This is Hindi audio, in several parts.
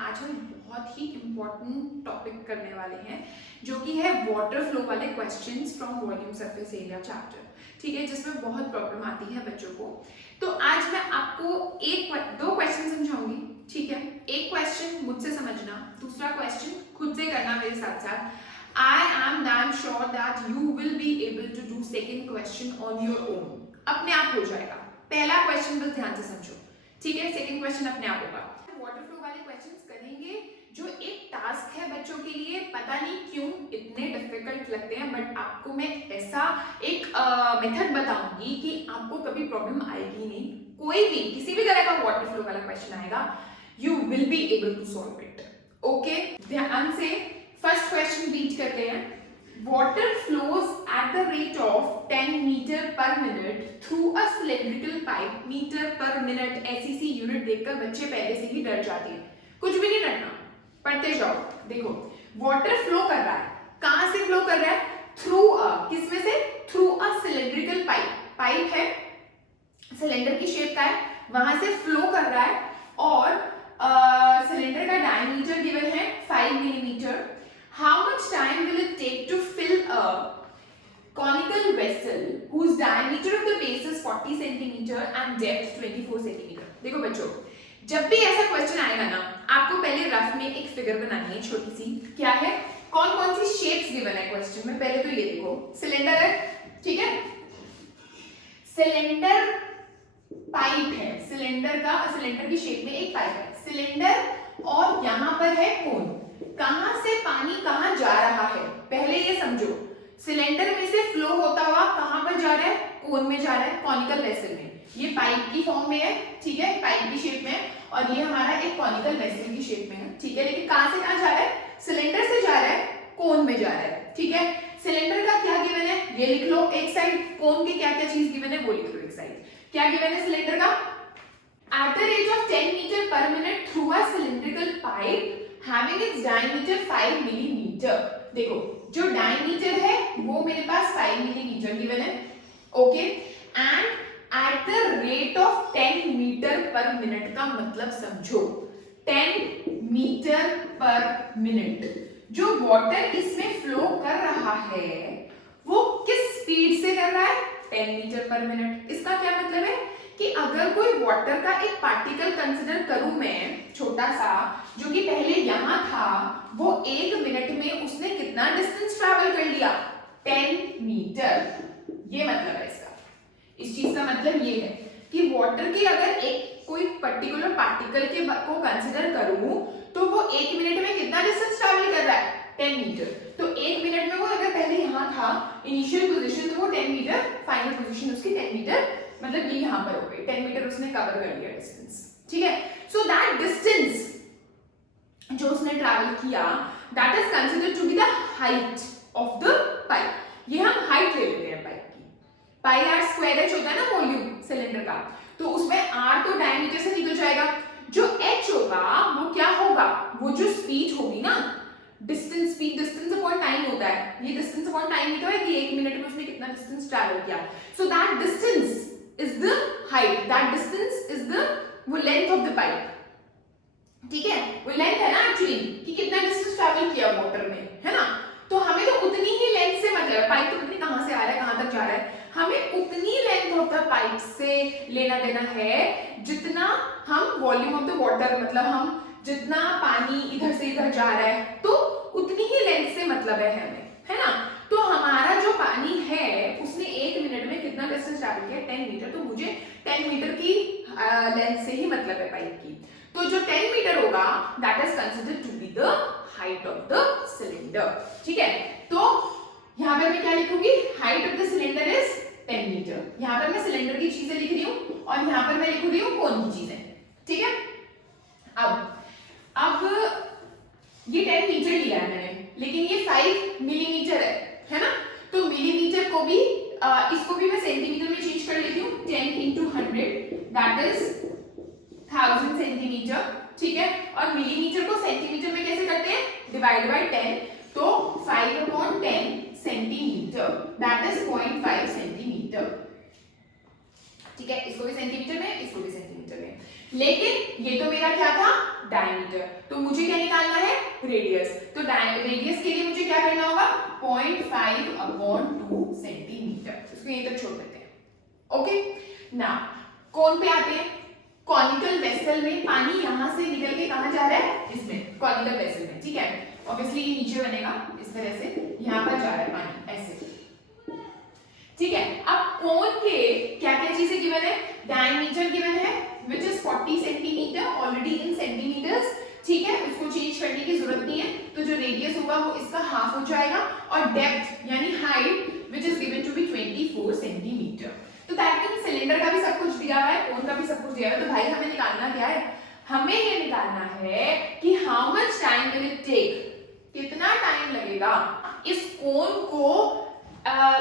आज हम बहुत ही इम्पोर्टेंट टॉपिक करने वाले हैं जो कि है वाटर फ्लो वाले questions from volume surface area chapter. ठीक है, जिसमें बहुत प्रॉब्लम आती है बच्चों को। तो आज मैं आपको दो क्वेश्चन समझाऊंगी। ठीक है, एक क्वेश्चन मुझसे समझना, दूसरा क्वेश्चन खुद से करना मेरे साथ साथ। I am damn sure that you will be able to do second question on your own। अपने आप हो जाएगा। पहला क्वेश्चन बस ध्यान से समझो, ठीक है। सेकंड क्वेश्चन अपने आप होगा। वाटर फ्लो वाले क्वेश्चंस करेंगे जो एक टास्क है बच्चों के लिए। पता नहीं क्यों इतने डिफिकल्ट लगते हैं, बट आपको मैं ऐसा एक मेथड बताऊंगी कि आपको कभी प्रॉब्लम आएगी नहीं। कोई भी किसी भी तरह का वाटर फ्लो वाला क्वेश्चन आएगा, you will be able to solve it. Okay, ध्यान से फर्स्ट क्वेश्चन रीड करते हैं। Water flows at the rate of 10 meter per minute through a cylindrical pipe। Metre पर मिनट ऐसी सी यूनिट देखकर बच्चे पहले से ही डर जाते हैं। कुछ भी नहीं डरना, पढ़ते जाओ। देखो, वाटर फ्लो कर रहा है, कहां से फ्लो कर रहा है? थ्रू अ, किसमें से? Through a cylindrical pipe. Pipe है, सिलेंडर की शेप का है, वहां से फ्लो कर रहा है। और सिलेंडर का डायमीटर गिवन है 5 millimetre. How much time will it take to fill a conical vessel whose diameter of the base is 40 centimeter and depth 24 centimeter? देखो बच्चों, जब भी ऐसा क्वेश्चन आएगा ना, आपको पहले रफ में एक फिगर बनानी है छोटी सी। क्या है? कौन कौन सी शेप्स गिवन है क्वेश्चन में? पहले तो ये देखो, सिलेंडर है, ठीक है। सिलेंडर पाइप है, सिलेंडर की शेप में एक पाइप है, सिलेंडर, और यहां पर है कोन। कहां से पानी कहां जा रहा है, पहले ये समझो। सिलेंडर में से फ्लो होता हुआ कहां पर जा रहा है? कोन में जा रहा है, कॉनिकल वेसल में। ये पाइप की फॉर्म में है, ठीक है, पाइप की शेप में है, और ये हमारा एक कॉनिकल वेसल की शेप में है, ठीक है। लेकिन कहां से कहां जा रहा है? सिलेंडर से जा रहा है, कोन में जा रहा है, ठीक है। सिलेंडर का क्या गिवन है ये लिख लो एक साइड, कोन की क्या क्या चीज गिवन है वो लिख लो एक साइड। क्या गिवन है सिलेंडर का? At the rate of 10 meter per minute through a cylindrical pipe having its diameter 5 millimeter। देखो, जो डायमीटर है वो मेरे पास 5 मिलीमीटर गिवन है, okay. And at the rate of 10 metre पर मिनट का मतलब समझो, 10 मीटर पर मिनट। जो वाटर इसमें फ्लो कर रहा है वो किस स्पीड से कर रहा है? 10 मीटर पर मिनट। इसका क्या मतलब है कि अगर कोई वाटर का एक पार्टिकल कंसिडर करूं मैं, छोटा सा, जो कि पहले यहां था, वो 1 मिनट में उसने कितना डिस्टेंस ट्रैवल कर लिया? 10 मीटर। ये मतलब है इसका। इस चीज का मतलब ये है कि वाटर की अगर एक कोई पर्टिकुलर पार्टिकल के को कंसिडर करूं तो वो 1 मिनट में कितना डिस्टेंस ट्रैवल कर रहा है? 10 मीटर। तो 1 मिनट में वो अगर पहले यहां था इनिशियल पोजीशन, तो वो 10 मीटर, फाइनल पोजीशन उसकी 10 मीटर, मतलब ये यहां पर हो गई 10 मीटर उसने कवर कर लिया डिस्टेंस, ठीक है। सो दैट डिस्टेंस जो उसने ट्रैवल किया, that is considered to be the height of the pipe. ये हम हाइट ले लेते हैं पाइप की। पाई आर स्क्वायर एच होता है ना वॉल्यूम सिलेंडर का, तो उसमें आर तो डायमीटर से निकल जाएगा। जो एच होगा वो क्या होगा? वो जो स्पीड होगी ना, distance, speed distance upon time होता है। ये डिस्टेंस अपॉन टाइम होता है कि 1 मिनट में उसने कितना डिस्टेंस ट्रैवल किया। So that distance is the height, that distance is the वो length of the pipe, ठीक है। वो लेंथ है ना एक्चुअली कि कितना डिस्टेंस ट्रैवल किया वाटर में, है ना। तो हमें तो उतनी ही लेंथ से मतलब है, पाइप तो पता नहीं कहां से आ रहा है कहां तक जा रहा है, हमें उतनी लेंथ ऑफ द पाइप से लेना देना है जितना हम वॉल्यूम ऑफ द वाटर, मतलब हम जितना पानी इधर से इधर जा रहा है, तो उतनी ही लेंथ से मतलब है हमें, है ना। तो हमारा जो पानी है उसने 1 मिनट में कितना डिस्टेंस ट्रैवल किया? 10 मीटर। तो मुझे 10 मीटर की लेंथ से ही मतलब है पाइप की। तो जो 10 मीटर होगा that is considered to be the height of the cylinder, ठीक है। तो यहां पर मैं क्या लिखूंगी? Height of the cylinder is 10 metre. यहां पर मैं सिलेंडर की चीजें लिख रही हूं और यहां पर मैं लिख रही हूं कोन की चीजें, ठीक है। अब ये 10 मीटर लिया है मैंने, लेकिन ये 5 मिलीमीटर है ना। तो मिलीमीटर को भी इसको भी मैं सेंटीमीटर में चेंज कर लेती हूँ। 10 into 100 दैट इज 1000 सेंटीमीटर, ठीक है। और मिलीमीटर को सेंटीमीटर में कैसे करते हैं? Divide by 10। तो 5/10 सेंटीमीटर दैट इज 0.5 सेंटीमीटर, ठीक है, इसको भी सेंटीमीटर में, इसको भी सेंटीमीटर में। लेकिन ये तो मेरा क्या था, डायमीटर, तो मुझे क्या निकालना है, रेडियस। तो रेडियस के लिए मुझे क्या करना होगा, 0.5/2 सेंटीमीटर। इसको यहीं तक छोड़ देते हैं। ओके, ना कौन पे आते हैं, कॉनिकल वेसल में पानी यहां से निकल के कहां जा रहा है, इसमें कॉनिकल वेसल में। ठीक है, ऑब्वियसली ये नीचे बनेगा इस तरह से, यहां पर जा रहा है पानी ऐसे। ठीक है, अब कोन के क्या क्या चीजें गिवन है, डायमीटर गिवन है which is 40 centimetre, already in centimetres. ठीक है, इसको चेंज करने की जरूरत नहीं है, तो जो रेडियस होगा वो इसका हाफ हो जाएगा, और डेप्थ यानी height which is given to be 24 centimetre. तो दैट मींस सिलेंडर का भी सब कुछ दिया हुआ है, कोन का भी सब कुछ दिया हुआ है। तो भाई हमें निकालना क्या है, हमें ये निकालना है कि how much time will it take, कितना टाइम लगेगा इस कोन को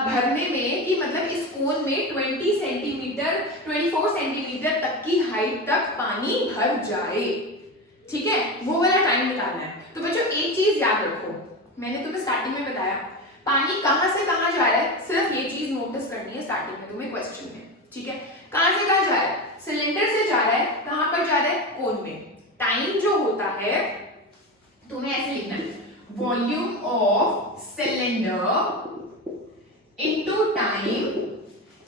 भरने में, कि मतलब इस कोन में 24 सेंटीमीटर तक की हाइट तक पानी भर जाए। ठीक है, वो वाला टाइम निकालना है। तो बच्चों एक चीज याद रखो, मैंने तुम्हें स्टार्टिंग में बताया पानी कहां से कहां जा रहा है, सिर्फ ये चीज नोटिस करनी है स्टार्टिंग में तुम्हें क्वेश्चन में। ठीक है, कहां से कहां जा रहा है, सिलेंडर से जा रहा है, कहां पर जा रहा है, कोन में। टाइम जो होता है तुम्हें ऐसे लिखना है, volume of cylinder into time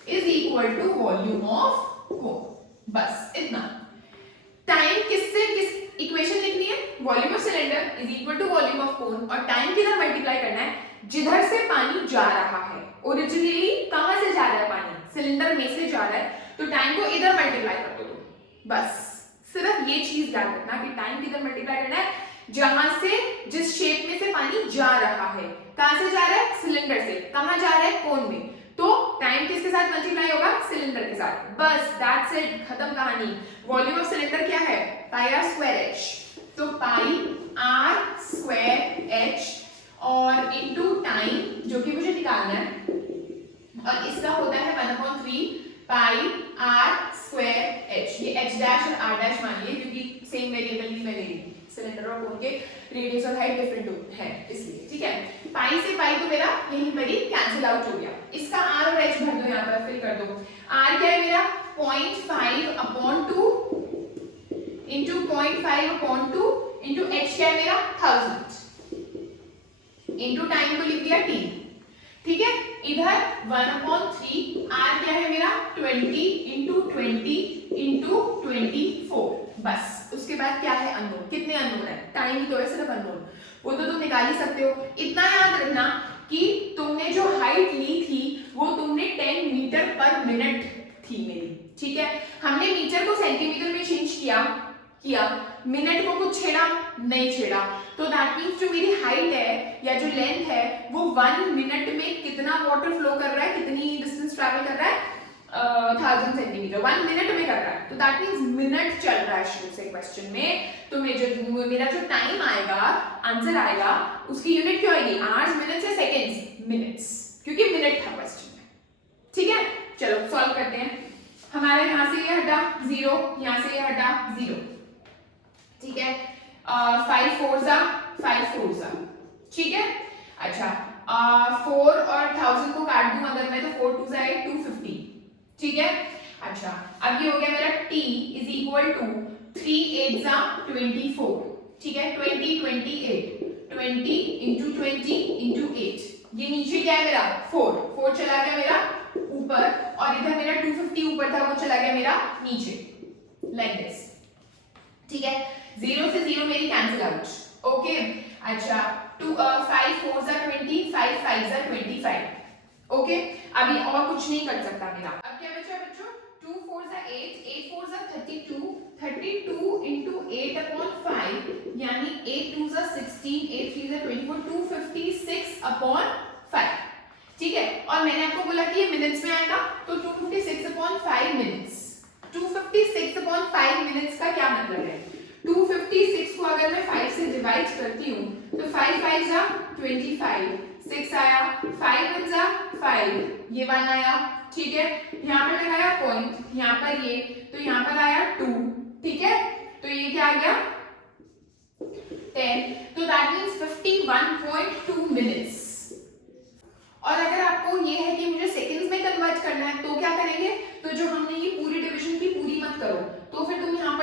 is equal to volume of cone. बस इतना। टाइम किससे किस इक्वेशन लिखनी है, volume of cylinder is equal to volume of cone, और टाइम किधर मल्टीप्लाई करना है, जिधर से पानी जा रहा है। ओरिजिनली कहां से जा रहा है पानी, सिलेंडर में से जा रहा है, तो टाइम को इधर मल्टीप्लाई कर दो। बस सिर्फ ये चीज याद रखना कि टाइम किधर मल्टीप्लाई करना है, जहां से, जिस शेप में से पानी जा रहा है। कहां से जा रहा है, सिलेंडर से, कहां जा रहा है, कोन में। तो टाइम किसके साथ मल्टीप्लाई होगा, सिलेंडर के साथ। बस दैट्स इट, खत्म कहानी। वॉल्यूम ऑफ सिलेंडर क्या है, पाई आर स्क्वायर एच, तो पाई आर स्क्वायर एच और इनटू टाइम जो कि मुझे निकालना है, और इसका होता है 1/3 पाई आर स्क्वायर एच। ये एच डैश और आर डैश मानिए क्योंकि सेम वेरिएबल ही मैं ले रही, सिलेंडर और कोन के रेडियस और हाइट डिफरेंट है इसलिए। ठीक है, पाई से पाई तो मेरा यहीं पर ही कैंसिल आउट हो गया। इसका आर और एच भर दो, यहाँ पर फिल कर दो। आर क्या है मेरा 0.5/2 इंटू 0.5/2 इंटू एच क्या है मेरा 1000 इंटू टाइम को लिख दिया t। ठीक है, इधर 1/3 आर क्या है मेरा 20 इंटू 20 इंटू 24। बस उसके बाद क्या है, अननोन। कितने अननोन है, टाइम तो है सिर्फ अननोन, वो तो तुम निकाल ही सकते हो। इतना याद रखना कि तुमने जो हाइट ली थी वो तुमने 10 मीटर पर मिनट थी मेरी। ठीक है, हमने मीटर को सेंटीमीटर में चेंज किया, मिनट को कुछ छेड़ा नहीं छेड़ा। तो दैट मींस जो मेरी हाइट है या जो लेंथ है वो 1 मिनट में कितना वाटर फ्लो कर रहा है, कितनी डिस्टेंस ट्रैवल कर रहा है, 1000 सेंटीमीटर 1 मिनट में कर रहा है। तो दैट मींस मिनट चल रहा है शुरू से क्वेश्चन में। तो मेरा जो टाइम आएगा, आंसर आएगा, उसकी यूनिट क्यों आएगी, आवर्स, मिनट्स या सेकंड्स, मिनट्स, क्योंकि मिनट था क्वेश्चन में। ठीक है, चलो सॉल्व करते हैं। हमारे यहां से ये हटा 0, यहां से ये हटा 0। ठीक है, 5 4 जा 5 4 जा। ठीक है, अच्छा 4 और 1000 को काट दूं अगर मैं, तो 4 2 जा 250। ठीक है, अच्छा अब ये हो गया मेरा t इज इक्वल टू 3 8 जा 24। ठीक है, 20 28 20 इंटू 20 इंटू 8। ये नीचे क्या है मेरा 4 चला गया मेरा ऊपर, और इधर मेरा 250 ऊपर था वो चला गया मेरा नीचे, लाइक दिस। ठीक है, 0 से 0 मेरी कैंसिल आउट। ओके, अच्छा 5 4 जा 20 5 5 जा 25। ओके, अभी और कुछ नहीं कर सकता मेरा। अब क्या बचा बच्चों, 2 4 जा 8 8 4 जा 32 इंटू 8/5 यानी 8 2 जा 16 8 3 जा 24 256/5। ठीक है, और मैंने आपको बोला कि ये मिनट्स में आएगा, तो 256/5 मिनट्स। 256/5 मिनट्स का क्या मतलब है, 256 को अगर मैं 5 से डिवाइड करती हूँ तो 5 5 जा 25, 6 आया, 5 1 जा 5, ये 1 आया। ठीक है, यहाँ पर लगाया पॉइंट, यहाँ पर ये, तो यहाँ पर आया 2। ठीक है, तो ये क्या आ गया 10, तो दैट मींस 51.2 मिनट्स। और अगर आपको ये है कि मुझे सेकंड्स में कन्वर्ट करना है तो क्या करेंगे, तो जो हमने ये पूरी डिवीजन की पूरी मत करो, तो फिर तुम यहाँ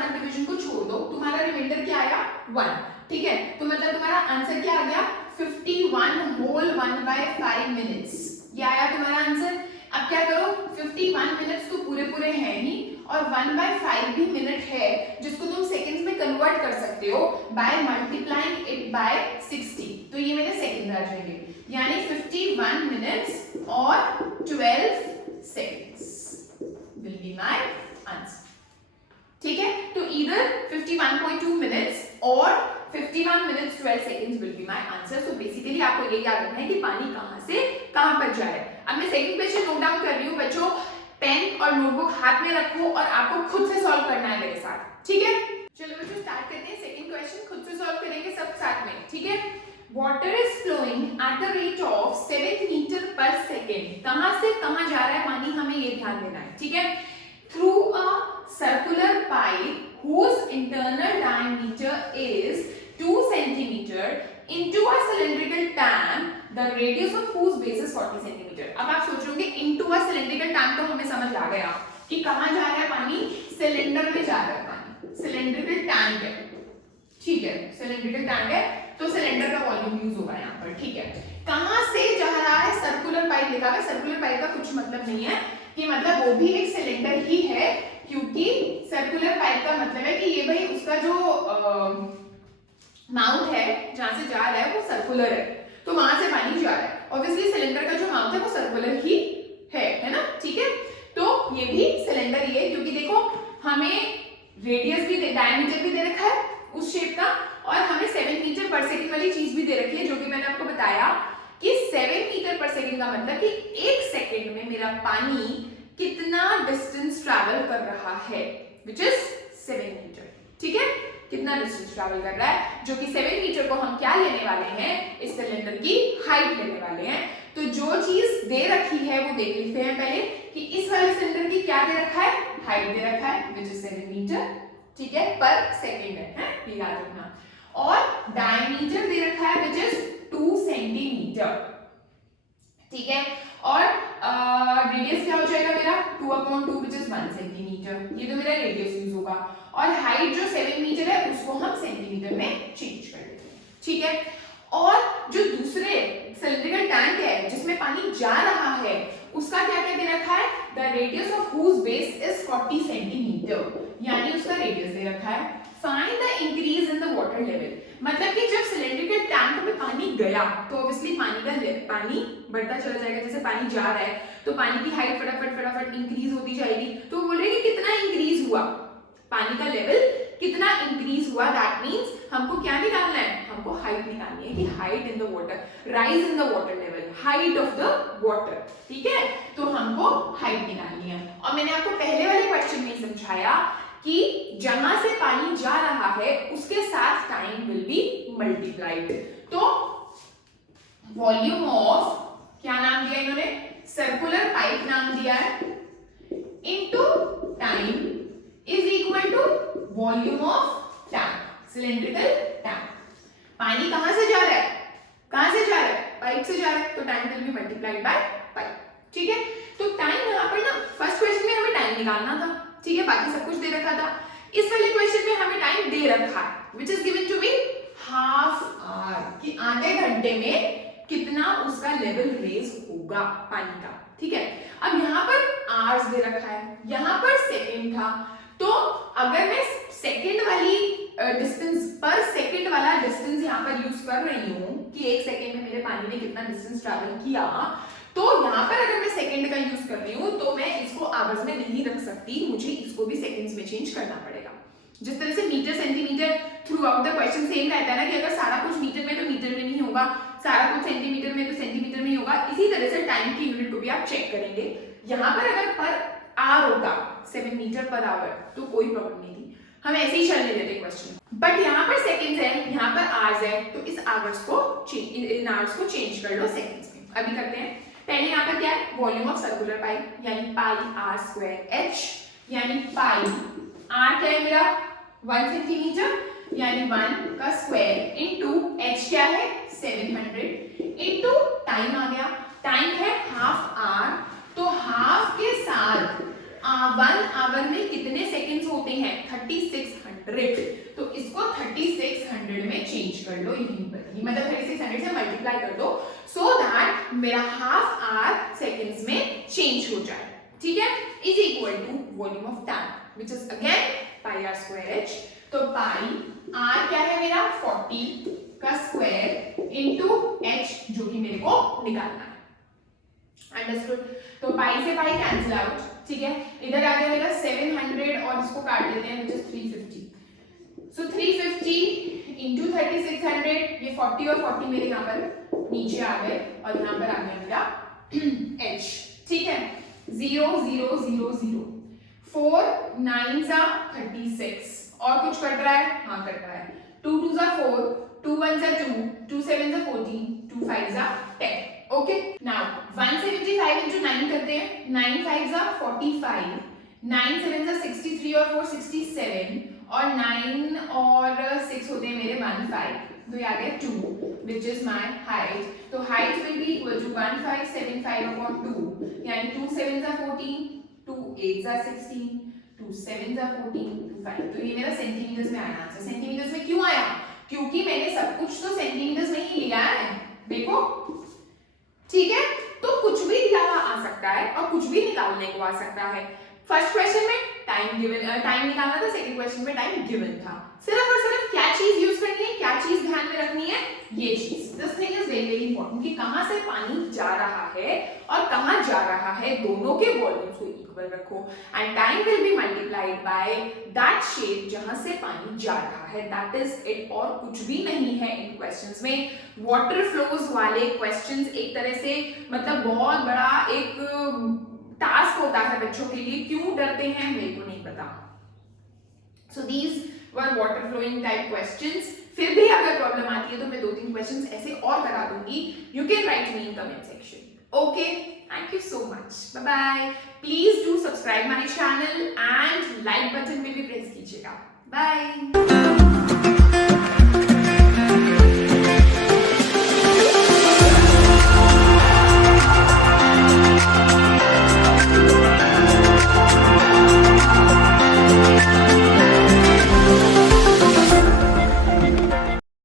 तक डिवीजन को छोड़ दो, तुम्हारा रिमाइंडर क्या आया 1, ठीक है। तो मतलब तुम्हारा आंसर क्या आ गया 51 होल 1/5 मिनट्स, ये आया तुम्हारा आंसर। अब क्या करो, 51 मिनट्स तो पूरे पूरे हैं ही, और 1/5 भी मिनट है जिसको तुम सेकंड्स में कन्वर्ट कर सकते हो बाय मल्टीप्लाइंग इट बाय 60, तो ये मेरे सेकंड आ जाएंगे, यानी 51 मिनट्स और 12 seconds will be my answer, ठीक है। तो ईदर 51.2 मिनट्स और 51 minutes 12 seconds will be my answer. So basically आपको ये याद रखना है कि पानी कहां से कहां पर जा रहा है। अब मैं सेकंड क्वेश्चन नोट डाउन कर रही हूं बच्चों, पेन और नोटबुक हाथ में रखो और आपको खुद से सॉल्व करना है मेरे साथ, ठीक है। चलो बच्चों स्टार्ट करते हैं, सेकंड क्वेश्चन खुद से सॉल्व करेंगे सब साथ में, ठीक है। Water is flowing at the rate of 7 metre पर सेकेंड, कहां से कहां जा रहा है पानी, हमें ये ध्यान देना है, ठीक है। Through a circular pipe whose internal diameter is 2 centimeter into a cylindrical tank, the radius of whose base is 40 centimeter। अब आप सोच रहे होंगे into a cylindrical tank तो हमें समझ आ गया कि कहां जा रहा है पानी, सिलेंडर में जा रहा है पानी, सिलेंड्रिकल टैंक है, ठीक है, सिलेंड्रिकल टैंक है तो सिलेंडर का वॉल्यूम यूज होगा यहाँ पर, ठीक है। कहां से जा रहा है, सर्कुलर पाइप लिखा हुआ है, सर्कुलर पाइप का कुछ मतलब नहीं है कि मतलब वो भी एक सिलेंडर ही है, क्योंकि सर्कुलर पाइप का मतलब है कि ये भाई उसका जो माउथ है जहां से जा रहा है वो सर्कुलर है, तो वहां से पानी जा रहा है। ऑब्वियसली सिलेंडर का जो माउथ है वो सर्कुलर ही है ना, ठीक है। तो ये भी सिलेंडर ही है, क्योंकि देखो हमें रेडियस भी डायमीटर भी दे रखा है उस शेप का, और हमें 7 मीटर पर सेकंड वाली चीज भी दे रखी है, जो कि मैंने आपको बताया कि 7 मीटर पर सेकंड का मतलब कि 1 सेकंड में मेरा पानी कितना डिस्टेंस ट्रैवल कर रहा है, विच इज 7 मीटर, ठीक है। कितना डिस्टेंस ट्रैवल कर रहा है, जो कि 7 मीटर को हम क्या लेने वाले हैं, इस सिलेंडर की हाइट लेने वाले हैं। तो जो चीज दे रखी है वो देख लेते हैं पहले कि इस वाले सिलेंडर की क्या दे रखा है, हाइट दे रखा है विच इज 7 मीटर, ठीक है, पर सेकंड है, ये याद रखना। और डायमीटर दे रखा है विच इज 2 सेंटीमीटर, ठीक है। और रेडियस क्या हो जाएगा मेरा 2/2 विच इज 1 सेंटीमीटर, ये तो मेरा रेडियस यूज होगा। और हाइट जो 7 मीटर है उसको हम सेंटीमीटर में चेंज कर देते हैं, ठीक है। और जो दूसरे सिलेंड्रिकल टैंक है जिसमें पानी जा रहा है उसका क्या क्या दे रखा है, the radius of whose base is 40 centimetre, यानी उसका रेडियस दे रखा है। Find the increase in the water level, मतलब कि जब सिलेंड्रिकल टैंक में पानी गया तो ऑब्वियसली पानी बढ़ता चला जाएगा, जैसे पानी जा रहा है तो पानी की हाइट फटाफट इंक्रीज होती जाएगी। तो बोल रहे हैं कि कितना इंक्रीज हुआ, पानी का लेवल कितना इंक्रीज हुआ, दैट मींस हमको क्या निकालना है, हमको हाइट निकालनी है कि height in the water, rise in the water level, height of the water, ठीक है। तो हमको हाइट निकालनी है। और मैंने आपको पहले वाले क्वेश्चन में समझाया कि जहां से पानी जा रहा है उसके साथ टाइम विल बी मल्टीप्लाइड। तो वॉल्यूम ऑफ, क्या नाम दिया इन्होंने, सर्कुलर पाइप नाम दिया है, into time is equal to volume of tank, cylindrical tank. पानी कहां से जा रहा है, कहां से जा रहा है, पाइप से जा रहा है, तो time will be multiplied by pipe, ठीक है। तो टाइम यहां पर ना फर्स्ट क्वेश्चन में हमें टाइम निकालना था, ठीक है, बाकी सब कुछ दे रखा था। इस वाले क्वेश्चन में हमें टाइम दे रखा है which is given to be half hour, कि आधे घंटे में कितना उसका लेवल रेज होगा पानी का, ठीक है। अब यहाँ पर आवर्स दे रखा है, यहाँ पर सेकंड था, तो अगर मैं सेकंड वाली डिस्टेंस पर सेकंड वाला डिस्टेंस यहाँ पर यूज कर रही हूँ कि 1 सेकंड में मेरे पानी ने कितना डिस्टेंस ट्रैवल किया, तो यहाँ पर अगर मैं सेकंड का यूज कर रही हूँ तो मैं इसको आवर्स में नहीं रख सकती, मुझे इसको भी सेकंड्स में चेंज करना पड़ेगा। जिस तरह से metre centimetre throughout the question same रहता है ना, कि अगर सारा कुछ मीटर में तो मीटर में नहीं होगा, सारा कुछ सेंटीमीटर में तो सेंटीमीटर में ही होगा, इसी तरह से टाइम की यूनिट को भी आप चेक करेंगे। यहाँ पर अगर पर आवर होता 7 मीटर पर आवर तो कोई प्रॉब्लम नहीं थी, हम ऐसे ही चलने देते क्वेश्चन, बट यहाँ पर सेकंड्स है, यहाँ पर आवर्स है, तो इस आवर्स को इन आवर्स को चेंज कर लो सेकंड्स में। अभी करते हैं, पहले यहाँ पर क्या है, वॉल्यूम ऑफ सर्कुलर पाइप यानी पाई आर स्क्वायर एच, यानी पाई आर क्या है मेरा 1 सेंटीमीटर, यानी 1 का स्क्वायर इनटू h क्या है 700 इनटू टाइम आ गया, टाइम है हाफ आवर, तो हाफ के साथ 1 आवर में कितने सेकंड्स होते हैं 3600, तो इसको 3600 में चेंज कर लो यहीं पर ही, मतलब 3600 से मल्टीप्लाई कर दो सो दैट मेरा हाफ आवर सेकंड्स में चेंज हो जाए, ठीक है, is equal to volume of tank which is again pi R square H, तो पाई आर क्या है मेरा 40 का स्क्वायर इनटू एच जो कि मेरे को निकालना है, अंडरस्टूड, तो पाई से पाई कैंसिल आउट, ठीक है, इधर आ गया मेरा 700 और इसको काट देते हैं विच इज 350, सो 350 इनटू 3600, ये 40 और 40 मेरे यहाँ पर नीचे आ गए और यहाँ पर आ गया मेरा h, ठीक है, 0 0 0 0 4 9 सा 36 और कुछ कट रहा है, हाँ कट रहा है, 2 2 सा 4 2 1 सा 2 2 7 सा 14 2 5 सा 10, ओके, नाउ 175 into 9 करते हैं, 9 5 सा 45, 9 7 सा 63 और 4 67 और 9 और 6 होते हैं मेरे 15, तो ये आ गया 2 which is my height, तो height will be equal to 1575 upon 2, यानी 2 7 सा 14 2 8 सा 16 2 7 सा 14 2 5, तो ये मेरा सेंटीमीटर्स में आया आंसर, सेंटीमीटर्स में क्यों आया, क्योंकि मैंने सब कुछ तो सेंटीमीटर्स में ही लिया है, देखो, ठीक है, तो कुछ भी दिया हुआ आ सकता है और कुछ भी निकालने को आ सकता है, फर्स्ट क्वेश्चन में टाइम निकालना था, सेकंड क्वेश्चन में टाइम गिवन था, सिर्फ और सिर्फ क्या चीज यूज करनी है, क्या चीज ध्यान में रखनी है, ये चीज, this thing is very very important कि कहां से पानी जा रहा है और कहां जा रहा है, दोनों के वॉल्यूम्स को इक्वल रखो and time will be multiplied by that shape जहां से पानी जा रहा है, दैट इज इट, और कुछ भी नहीं है इन क्वेश्चंस में। वाटर फ्लोज वाले क्वेश्चंस एक तरह से मतलब बहुत बड़ा एक टास्क होता है बच्चों के लिए, क्यों डरते हैं मेरे को नहीं पता। So these were water flowing type questions, फिर भी अगर प्रॉब्लम आती है तो मैं 2-3 क्वेश्चंस ऐसे और करा दूंगी, you can write me in comment section, okay, thank you so much, bye bye, please do subscribe my channel and like button में भी प्रेस कीजिएगा, बाय।